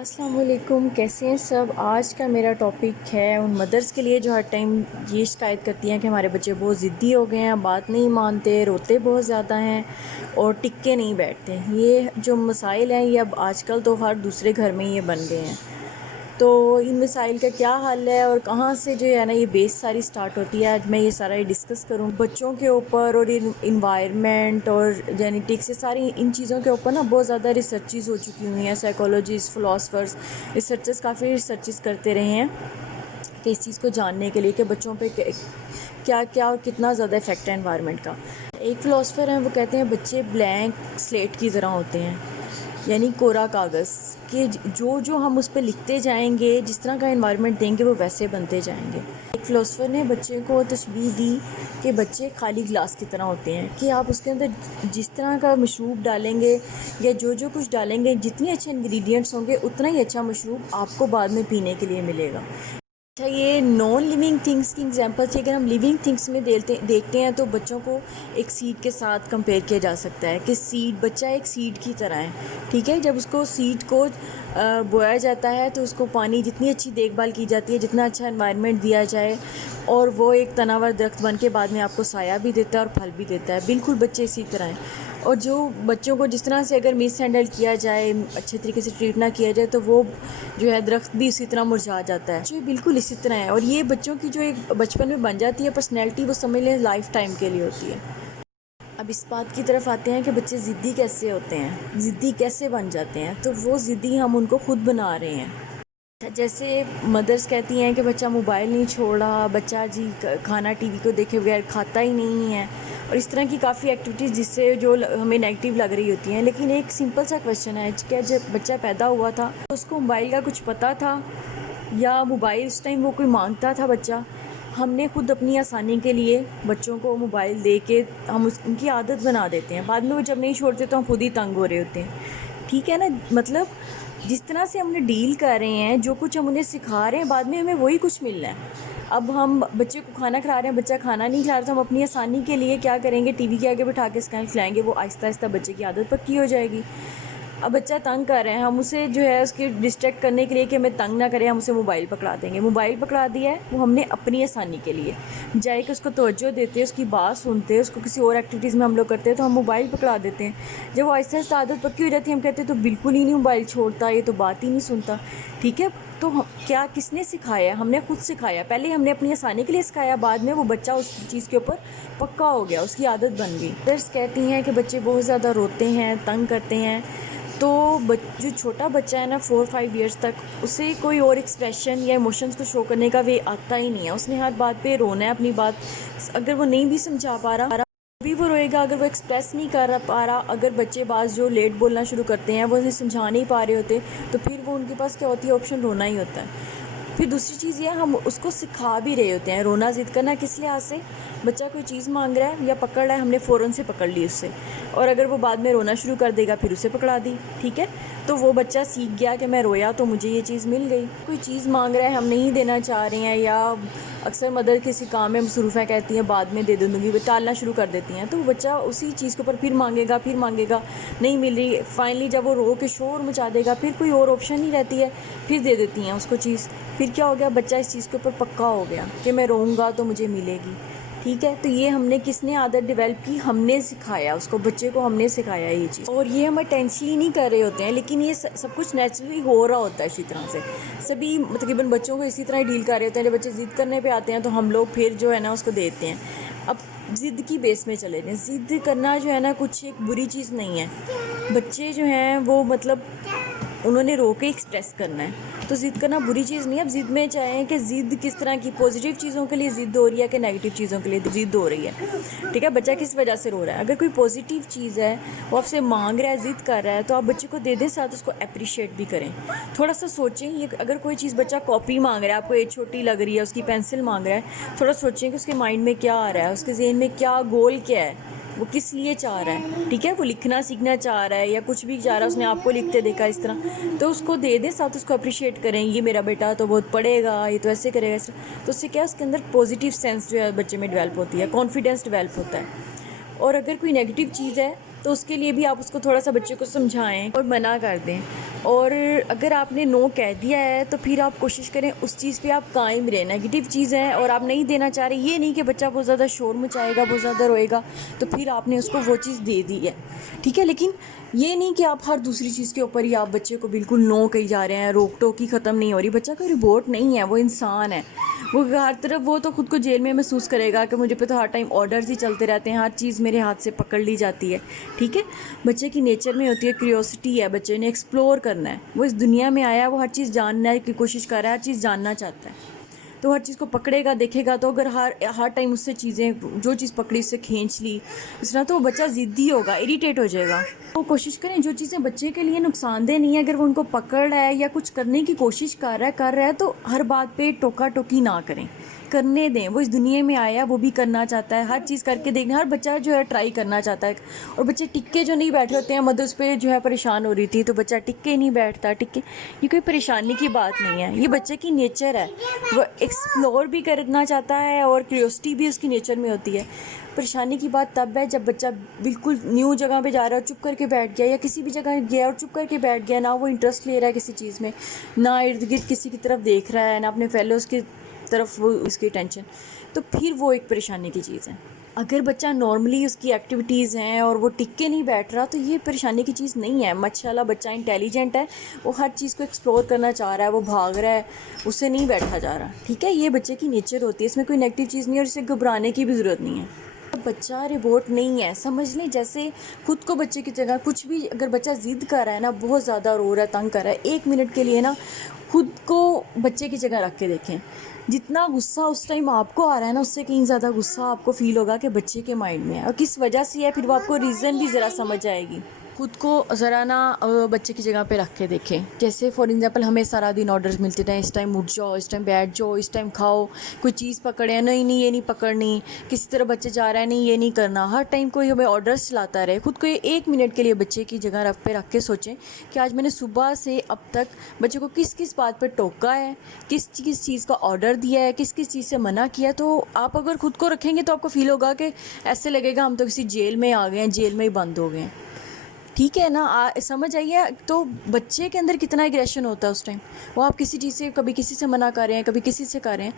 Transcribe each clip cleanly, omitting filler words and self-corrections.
अस्सलाम वालेकुम, कैसे हैं सब। आज का मेरा टॉपिक है उन मदर्स के लिए जो हर टाइम ये शिकायत करती हैं कि हमारे बच्चे बहुत ज़िद्दी हो गए हैं, बात नहीं मानते, रोते बहुत ज़्यादा हैं और टिक के नहीं बैठते। ये जो मसाइल हैं ये अब आजकल तो हर दूसरे घर में ये बन गए हैं। तो इन मसाइल का क्या हल है और कहाँ से जो है ना ये बेस सारी स्टार्ट होती है, आज मैं ये सारा डिस्कस करूँ बच्चों के ऊपर और इन्वायरमेंट और जेनेटिक्स, ये सारी इन चीज़ों के ऊपर ना बहुत ज़्यादा रिसर्चेस हो चुकी हुई हैं। साइकोलॉजिस्ट, फ़िलासफ़र्स, रिसर्चर्स काफ़ी रिसर्चेस करते रहे हैं कि इस चीज़ को जानने के लिए कि बच्चों पे क्या क्या और कितना ज़्यादा इफ़ेक्ट है एनवायरनमेंट का। एक फ़िलासफ़र हैं, वो कहते हैं बच्चे ब्लैंक स्लेट की तरह होते हैं, यानी कोरा कागज़, कि जो जो हम उस पर लिखते जाएंगे, जिस तरह का एनवायरनमेंट देंगे वो वैसे बनते जाएंगे। एक फ़िलासफ़र ने बच्चे को तशबीह दी कि बच्चे खाली गिलास की तरह होते हैं, कि आप उसके अंदर जिस तरह का मशरूब डालेंगे या जो जो कुछ डालेंगे, जितने अच्छे इंग्रेडिएंट्स होंगे उतना ही अच्छा मशरूब आपको बाद में पीने के लिए मिलेगा। अच्छा, ये नॉन लिविंग थिंग्स की एग्जांपल थी। अगर हम लिविंग थिंग्स में देखते हैं तो बच्चों को एक सीड के साथ कंपेयर किया जा सकता है कि बच्चा एक सीड की तरह है। ठीक है, जब उसको सीड को बोया जाता है तो उसको पानी, जितनी अच्छी देखभाल की जाती है, जितना अच्छा एनवायरनमेंट दिया जाए, और वो एक तनावर दरख्त बन के बाद में आपको साया भी देता है और फल भी देता है। बिल्कुल बच्चे इसी तरह हैं। और जो बच्चों को जिस तरह से अगर मिस हैंडल किया जाए, अच्छे तरीके से ट्रीट ना किया जाए, तो वो जो है दरख्त भी इसी तरह मुरझा जाता है। जो बिल्कुल इसी तरह है। और ये बच्चों की जो एक बचपन में बन जाती है पर्सनैलिटी, वो समझ लें लाइफ टाइम के लिए होती है। अब इस बात की तरफ आते हैं कि बच्चे ज़िद्दी कैसे होते हैं, ज़िद्दी कैसे बन जाते हैं। तो वो ज़िद्दी हम उनको खुद बना रहे हैं। जैसे मदर्स कहती हैं कि बच्चा मोबाइल नहीं छोड़ रहा, बच्चा जी खाना टीवी को देखे बगैर खाता ही नहीं है, और इस तरह की काफ़ी एक्टिविटीज़ जिससे जो हमें नेगेटिव लग रही होती हैं। लेकिन एक सिंपल सा क्वेश्चन है, क्या जब बच्चा पैदा हुआ था तो उसको मोबाइल का कुछ पता था, या मोबाइल उस टाइम वो कोई मांगता था बच्चा? हमने खुद अपनी आसानी के लिए बच्चों को मोबाइल दे के हम उनकी आदत बना देते हैं। बाद में वो जब नहीं छोड़ते तो हम खुद ही तंग हो रहे होते हैं। ठीक है ना, मतलब जिस तरह से हमने डील कर रहे हैं, जो कुछ हम उन्हें सिखा रहे हैं, बाद में हमें वही कुछ मिलना है। अब हम बच्चे को खाना खिला रहे हैं, बच्चा खाना नहीं खा रहा, तो हम अपनी आसानी के लिए क्या करेंगे, टीवी के आगे बिठा के खिलाएंगे। वो आहिस्ता आहिस्ता बच्चे की आदत पक्की हो जाएगी। अब बच्चा तंग कर रहे हैं, हम उसे जो है उसके डिस्ट्रैक्ट करने के लिए कि हमें तंग ना करें, हम उसे मोबाइल पकड़ा देंगे। मोबाइल पकड़ा दिया है वो हमने अपनी आसानी के लिए, जाए कि उसको तवज्जो देते हैं, उसकी बात सुनते हैं, उसको किसी और एक्टिविटीज़ में हम लोग करते हैं तो हम मोबाइल पकड़ा देते हैं। जब वो आहिस्ता आहिस्ता आदत पक्की हो जाती है, हम कहते हैं तो बिल्कुल ही नहीं मोबाइल छोड़ता, ये तो बात ही नहीं सुनता। ठीक है, तो हम क्या, किसने सिखाया? हमने खुद सिखाया। पहले हमने अपनी आसानी के लिए सिखाया, बाद में वो बच्चा उस चीज़ के ऊपर पक्का हो गया, उसकी आदत बन गई। मदर्स कहती हैं कि बच्चे बहुत ज़्यादा रोते हैं, तंग करते हैं, तो जो छोटा बच्चा है ना 4-5 इयर्स तक, उसे कोई और एक्सप्रेशन या इमोशंस को शो करने का वे आता ही नहीं है। उसने हर बात पे रोना है अपनी बात। अगर वो नहीं भी समझा पा रहा भी वो रोएगा। अगर वो एक्सप्रेस नहीं कर पा रहा, अगर बच्चे बाज जो लेट बोलना शुरू करते हैं, वो उन्हें समझा नहीं पा रहे होते, तो फिर वो उनके पास क्या होती है, ऑप्शन रोना ही होता है। फिर दूसरी चीज़ ये, हम उसको सिखा भी रहे होते हैं रोना, ज़िद करना। किस लिहाज से? बच्चा कोई चीज़ मांग रहा है या पकड़ रहा है, हमने फ़ौरन से पकड़ ली उससे, और अगर वो बाद में रोना शुरू कर देगा फिर उसे पकड़ा दी। ठीक है, तो वो बच्चा सीख गया कि मैं रोया तो मुझे ये चीज़ मिल गई। कोई चीज़ मांग रहा है, हम नहीं देना चाह रहे हैं, या अक्सर मदर किसी काम में मसरूफ़ है, कहती हैं बाद में दे दूँगी, टालना शुरू कर देती हैं, तो बच्चा उसी चीज़ के ऊपर फिर मांगेगा, नहीं मिल रही, फाइनली जब वो रो के शोर मचा देगा, फिर कोई और ऑप्शन नहीं रहती है, फिर दे देती हैं उसको चीज़। फिर क्या हो गया, बच्चा इस चीज़ के ऊपर पक्का हो गया कि मैं रोऊंगा तो मुझे मिलेगी। ठीक है, तो ये हमने किसने आदत डेवलप की? हमने सिखाया उसको, बच्चे को हमने सिखाया ये चीज़। और ये हम इंटेंशनली नहीं कर रहे होते हैं, लेकिन ये सब कुछ नेचुरली हो रहा होता है इसी तरह से। सभी तकरीबन बच्चों को इसी तरह डील कर रहे होते हैं। जब बच्चे ज़िद करने पे आते हैं तो हम लोग फिर जो है ना उसको देते हैं। अब ज़िद की बेस में चले जाएं। ज़िद करना जो है ना कुछ एक बुरी चीज़ नहीं है। बच्चे जो हैं वो मतलब उन्होंने रो के एक्सप्रेस करना है, तो ज़िद करना बुरी चीज़ नहीं है। अब ज़िद में चाहें कि ज़िद किस तरह की, पॉजिटिव चीज़ों के लिए ज़िद हो रही है कि नेगेटिव चीज़ों के लिए ज़िद हो रही है। ठीक है, बच्चा किस वजह से रो रहा है? अगर कोई पॉजिटिव चीज़ है, वो आपसे मांग रहा है, ज़िद कर रहा है, तो आप बच्चे को दे दें, साथ उसको अप्रिशिएट भी करें। थोड़ा सा सोचें, ये अगर कोई चीज़ बच्चा कॉपी मांग रहा है, आपको एज छोटी लग रही है, उसकी पेंसिल मांग रहा है, थोड़ा सोचें कि उसके माइंड में क्या आ रहा है, उसके जहन में क्या गोल क्या है, वो किस लिए चाह रहा है। ठीक है, वो लिखना सीखना चाह रहा है या कुछ भी चाह रहा है, उसने आपको लिखते देखा इस तरह, तो उसको दे दें, साथ उसको अप्रिशिएट करें। ये मेरा बेटा तो बहुत पढ़ेगा, ये तो ऐसे करेगा, इस तरह। तो उससे क्या, उसके अंदर पॉजिटिव सेंस जो है बच्चे में डेवलप होती है, कॉन्फिडेंस डेवलप होता है। और अगर कोई नेगेटिव चीज़ है तो उसके लिए भी आप उसको थोड़ा सा बच्चे को समझाएं और मना कर दें। और अगर आपने नो कह दिया है तो फिर आप कोशिश करें उस चीज़ पे आप कायम रहें। नेगेटिव चीज़ है और आप नहीं देना चाह रहे, ये नहीं कि बच्चा बहुत ज़्यादा शोर मचाएगा, बहुत ज़्यादा रोएगा तो फिर आपने उसको वो चीज़ दे दी है, ठीक है। लेकिन ये नहीं कि आप हर दूसरी चीज़ के ऊपर ही आप बच्चे को बिल्कुल नो कही जा रहे हैं, रोक टोक ही ख़त्म नहीं हो रही। बच्चा कोई रोबोट नहीं है, वो इंसान है। वो हर तरफ, वो तो ख़ुद को जेल में महसूस करेगा कि मुझे पे तो हर टाइम ऑर्डर्स ही चलते रहते हैं, हर चीज़ मेरे हाथ से पकड़ ली जाती है, ठीक है। बच्चे की नेचर में होती है क्यूरियोसिटी है, बच्चे ने एक्सप्लोर करना है, वो इस दुनिया में आया है, वो हर चीज़ जानने की कोशिश कर रहा है, हर चीज़ जानना चाहता है। तो हर चीज़ को पकड़ेगा, देखेगा, तो अगर हर टाइम उससे चीज़ें, जो चीज़ पकड़ी उससे खींच ली इस तरह, तो वो बच्चा ज़िद्दी होगा, इरिटेट हो जाएगा। तो कोशिश करें जो चीज़ें बच्चे के लिए नुकसानदेह नहीं है, अगर वो उनको पकड़ रहा है या कुछ करने की कोशिश कर रहा है तो हर बात पे टोका टोकी ना करें, करने दें। वो इस दुनिया में आया, वो भी करना चाहता है, हर चीज़ करके देखना, हर बच्चा जो है ट्राई करना चाहता है। और बच्चे टिक्के जो नहीं बैठे होते हैं, मदर्स पे जो है परेशान हो रही थी तो बच्चा टिक्के नहीं बैठता, टिक्के, ये कोई परेशानी की बात नहीं है, ये बच्चे की नेचर है, वो एक्सप्लोर भी करना चाहता है और क्यूरियोसिटी भी उसकी नेचर में होती है। परेशानी की बात तब है जब बच्चा बिल्कुल न्यू जगह पे जा रहा है, चुप करके बैठ गया, या किसी भी जगह गया और चुप करके बैठ गया, ना वो इंटरेस्ट ले रहा है किसी चीज़ में, ना इर्द गिर्द किसी की तरफ देख रहा है, ना अपने फेलोज़ की तरफ वो इसकी टेंशन, तो फिर वो एक परेशानी की चीज़ है। अगर बच्चा नॉर्मली उसकी एक्टिविटीज़ हैं और वो टिक के नहीं बैठ रहा तो ये परेशानी की चीज़ नहीं है। माशाल्लाह बच्चा इंटेलिजेंट है, वो हर चीज़ को एक्सप्लोर करना चाह रहा है, वो भाग रहा है, उससे नहीं बैठा जा रहा, ठीक है। ये बच्चे की नेचर होती है, इसमें कोई नेगेटिव चीज़ नहीं है और इसे घबराने की भी ज़रूरत नहीं है। बच्चा रोबोट नहीं है, समझ लें। जैसे खुद को बच्चे की जगह, कुछ भी अगर बच्चा ज़िद कर रहा है ना, बहुत ज़्यादा रो रहा है, तंग कर रहा है, 1 मिनट के लिए ना खुद को बच्चे की जगह रख के देखें। जितना गुस्सा उस टाइम आपको आ रहा है ना, उससे कहीं ज़्यादा गुस्सा आपको फ़ील होगा कि बच्चे के माइंड में है और किस वजह से है, फिर वो आपको रीज़न भी ज़रा समझ आएगी। खुद को ज़रा ना बच्चे की जगह पे रख के देखें। जैसे फॉर एग्जांपल हमें सारा दिन ऑर्डर्स मिलते थे, इस टाइम उठ जाओ, इस टाइम बैठ जाओ, इस टाइम खाओ, कोई चीज़ पकड़े, नहीं नहीं ये नहीं पकड़नी, किसी तरह बच्चे जा रहा है, नहीं ये नहीं करना, हर टाइम कोई हमें ऑर्डर्स चलाता रहे। खुद को ये 1 मिनट के लिए बच्चे की जगह रख के सोचें कि आज मैंने सुबह से अब तक बच्चे को किस किस बात पर टोका है, किस किस चीज़ का ऑर्डर दिया है, किस किस चीज़ से मना किया। तो आप अगर खुद को रखेंगे तो आपको फ़ील होगा कि ऐसे लगेगा हम तो किसी जेल में आ गए हैं, जेल में ही बंद हो गए हैं, ठीक है ना। समझ आइए। तो बच्चे के अंदर कितना एग्रेशन होता है उस टाइम, वो आप किसी चीज़ से, कभी किसी से मना कर रहे हैं, कभी किसी से कर रहे हैं।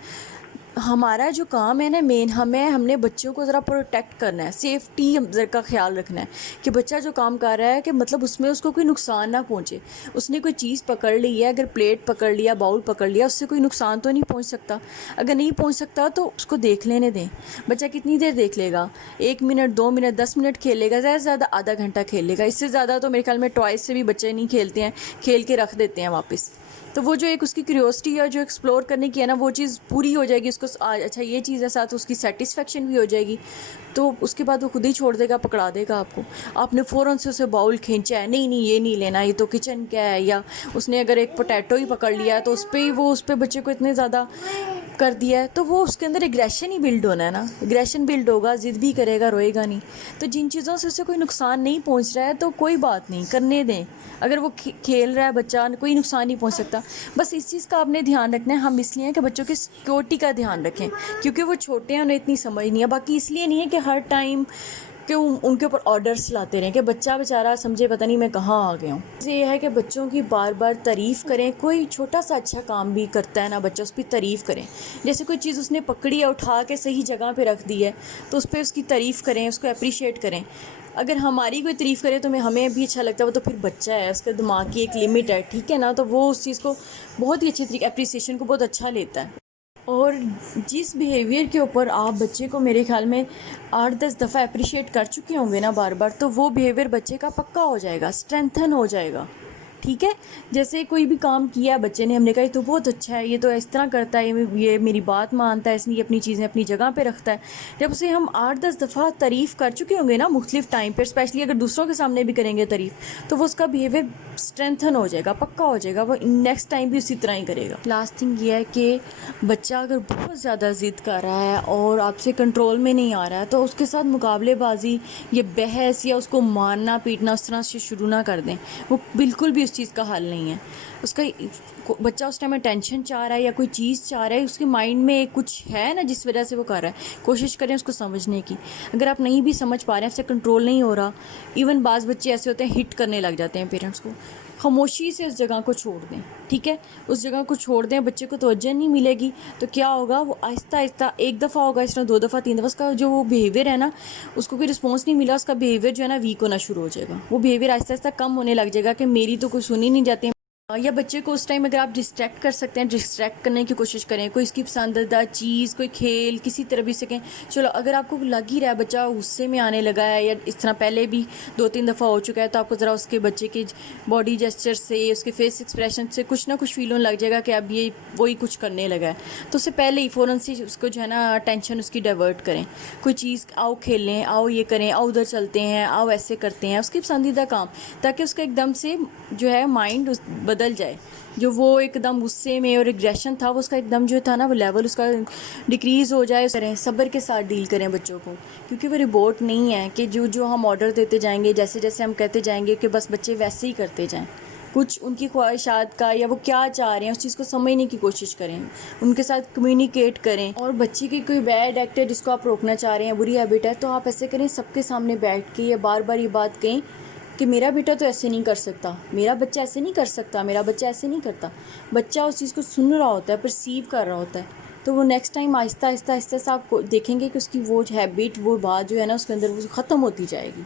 हमारा जो काम है ना मेन, हमने बच्चों को ज़रा प्रोटेक्ट करना है, सेफ्टी का ख्याल रखना है कि बच्चा जो काम कर रहा है कि मतलब उसमें उसको कोई नुकसान ना पहुँचे। उसने कोई चीज़ पकड़ ली है, अगर प्लेट पकड़ लिया, बाउल पकड़ लिया, उससे कोई नुकसान तो नहीं पहुँच सकता। अगर नहीं पहुँच सकता तो उसको देख लेने दें। बच्चा कितनी देर देख लेगा, 1 मिनट, 2 मिनट, 10 मिनट खेलेगा, ज़्यादा से ज़्यादा आधा घंटा खेलेगा। इससे ज़्यादा तो मेरे ख्याल में टॉयज़ से भी बच्चे नहीं खेलते हैं, खेल के रख देते हैं वापस। तो वो जो एक उसकी क्यूरियोसिटी है, जो एक्सप्लोर करने की है ना, वो चीज़ पूरी हो जाएगी उसको। अच्छा ये चीज़ है, साथ उसकी सेटिस्फेक्शन भी हो जाएगी, तो उसके बाद वो खुद ही छोड़ देगा, पकड़ा देगा आपको। आपने फ़ौरन से उसे बाउल खींचा है, नहीं नहीं ये नहीं लेना, ये तो किचन क्या है, या उसने अगर एक पोटैटो ही पकड़ लिया है तो उस पर बच्चे को इतने ज़्यादा कर दिया है, तो वो उसके अंदर एग्रेशन ही बिल्ड होना है ना। एग्रेशन बिल्ड होगा, ज़िद भी करेगा, रोएगा नहीं। तो जिन चीज़ों से उसे कोई नुकसान नहीं पहुंच रहा है तो कोई बात नहीं, करने दें। अगर वो खेल रहा है बच्चा, कोई नुकसान नहीं पहुंच सकता। बस इस चीज़ का आपने ध्यान रखना है। हम इसलिए कि बच्चों की सिक्योरिटी का ध्यान रखें, क्योंकि वो छोटे हैं, उन्हें इतनी समझ नहीं है। बाकी इसलिए नहीं है कि हर टाइम कि उनके ऊपर ऑर्डर्स चलाते रहें कि बच्चा बेचारा समझे पता नहीं मैं कहाँ आ गया हूँ। ये है कि बच्चों की बार बार तारीफ़ करें। कोई छोटा सा अच्छा काम भी करता है ना बच्चा, उस पर तारीफ़ करें। जैसे कोई चीज़ उसने पकड़ी है, उठा के सही जगह पे रख दी है, तो उस पर उसकी तारीफ़ करें, उसको अप्रिशिएट करें। अगर हमारी कोई तारीफ़ करे तो हमें भी अच्छा लगता है। वो तो फिर बच्चा है, उसके दिमाग की एक लिमिट है, ठीक है ना। तो वो उस चीज़ को बहुत ही अच्छी तरीके, अप्रिसिएशन को बहुत अच्छा लेता है। और जिस बिहेवियर के ऊपर आप बच्चे को मेरे ख्याल में 8-10 दफ़ा अप्रिशिएट कर चुके होंगे ना बार बार, तो वो बिहेवियर बच्चे का पक्का हो जाएगा, स्ट्रेंथन हो जाएगा, ठीक है। जैसे कोई भी काम किया बच्चे ने, हमने कहा ये तो बहुत अच्छा है, ये तो इस तरह करता है, ये मेरी बात मानता है, इसलिए अपनी चीज़ें अपनी जगह पे रखता है। जब उसे हम 8-10 दफ़ा तारीफ़ कर चुके होंगे ना मुख्तलिफ़ टाइम पर, स्पेशली अगर दूसरों के सामने भी करेंगे तारीफ़, तो वो उसका बिहेवियर स्ट्रेंथन हो जाएगा, पक्का हो जाएगा। वो नेक्स्ट टाइम भी उसी तरह ही करेगा। लास्ट थिंग ये है कि बच्चा अगर बहुत ज़्यादा ज़िद कर रहा है और आपसे कंट्रोल में नहीं आ रहा है, तो उसके साथ मुकाबलेबाजी, ये बहस या उसको मारना पीटना उस तरह से शुरू ना कर दें। वो बिल्कुल भी उस चीज़ का हल नहीं है। उसका बच्चा उस टाइम में टेंशन चाह रहा है या कोई चीज़ चाह रहा है, उसके माइंड में कुछ है ना जिस वजह से वो कर रहा है। कोशिश करें उसको समझने की। अगर आप नहीं भी समझ पा रहे हैं, उससे कंट्रोल नहीं हो रहा, इवन बाज़ बच्चे ऐसे होते हैं हिट करने लग जाते हैं पेरेंट्स को, खामोशी से उस जगह को छोड़ दें, ठीक है। उस जगह को छोड़ दें, बच्चे को तवज्जो नहीं मिलेगी तो क्या होगा, वो आहिस्ता आहिस्ता एक दफ़ा होगा, इस तरह 2 दफ़ा 3 दफ़ा, उसका जो वो बिहेवियर है ना, उसको कोई रिस्पॉन्स नहीं मिला, उसका बिहेवियर जो है ना वीक होना शुरू हो जाएगा। वो बिहेवियर आहिस्ता आहिस्ता कम होने लग जाएगा कि मेरी तो कोई सुनी नहीं जाती। या बच्चे को उस टाइम अगर आप डिस्ट्रैक्ट कर सकते हैं, डिस्ट्रैक्ट करने की कोशिश करें, कोई इसकी पसंदीदा चीज़, कोई खेल, किसी तरह भी सकें। चलो अगर आपको लग ही रहा है बच्चा गुस्से में आने लगा है या इस तरह पहले भी 2-3 दफ़ा हो चुका है, तो आपको ज़रा उसके बच्चे के बॉडी जेस्चर से, उसके फेस एक्सप्रेशन से कुछ ना कुछ फील होने लग जाएगा कि अब ये वही कुछ करने लगा है। तो उससे पहले ही फ़ौरन से उसको जो है ना टेंशन उसकी डाइवर्ट करें। कोई चीज़, आओ खेल लें, आओ ये करें, आओ उधर चलते हैं, आओ ऐसे करते हैं, उसकी पसंदीदा काम, ताकि उसका एकदम से जो है माइंड बदल जाए। जो वो एकदम गुस्से में और एग्रेशन था, वो उसका एकदम जो था ना वो लेवल उसका डिक्रीज़ हो जाए। करें सब्र के साथ डील करें बच्चों को, क्योंकि वो रिबोट नहीं है कि जो जो हम ऑर्डर देते जाएंगे, जैसे जैसे हम कहते जाएंगे कि बस बच्चे वैसे ही करते जाएं। कुछ उनकी ख्वाहिशात का या वो क्या चाह रहे हैं उस चीज़ को समझने की कोशिश करें, उनके साथ कम्युनिकेट करें। और बच्चे की कोई बैड एक्ट है जिसको आप रोकना चाह रहे हैं, बुरी हैबिट है, तो आप ऐसे करें, सबके सामने बैठ के या बार बार ये बात कहें कि मेरा बेटा तो ऐसे नहीं कर सकता, मेरा बच्चा ऐसे नहीं कर सकता, मेरा बच्चा ऐसे नहीं करता। बच्चा उस चीज़ को सुन रहा होता है, परसीव कर रहा होता है, तो वो नेक्स्ट टाइम आहिस्ता आहिस्ता आहिस्ता से आप देखेंगे कि उसकी वो हैबिट, वो बात जो है ना उसके अंदर वो ख़त्म होती जाएगी।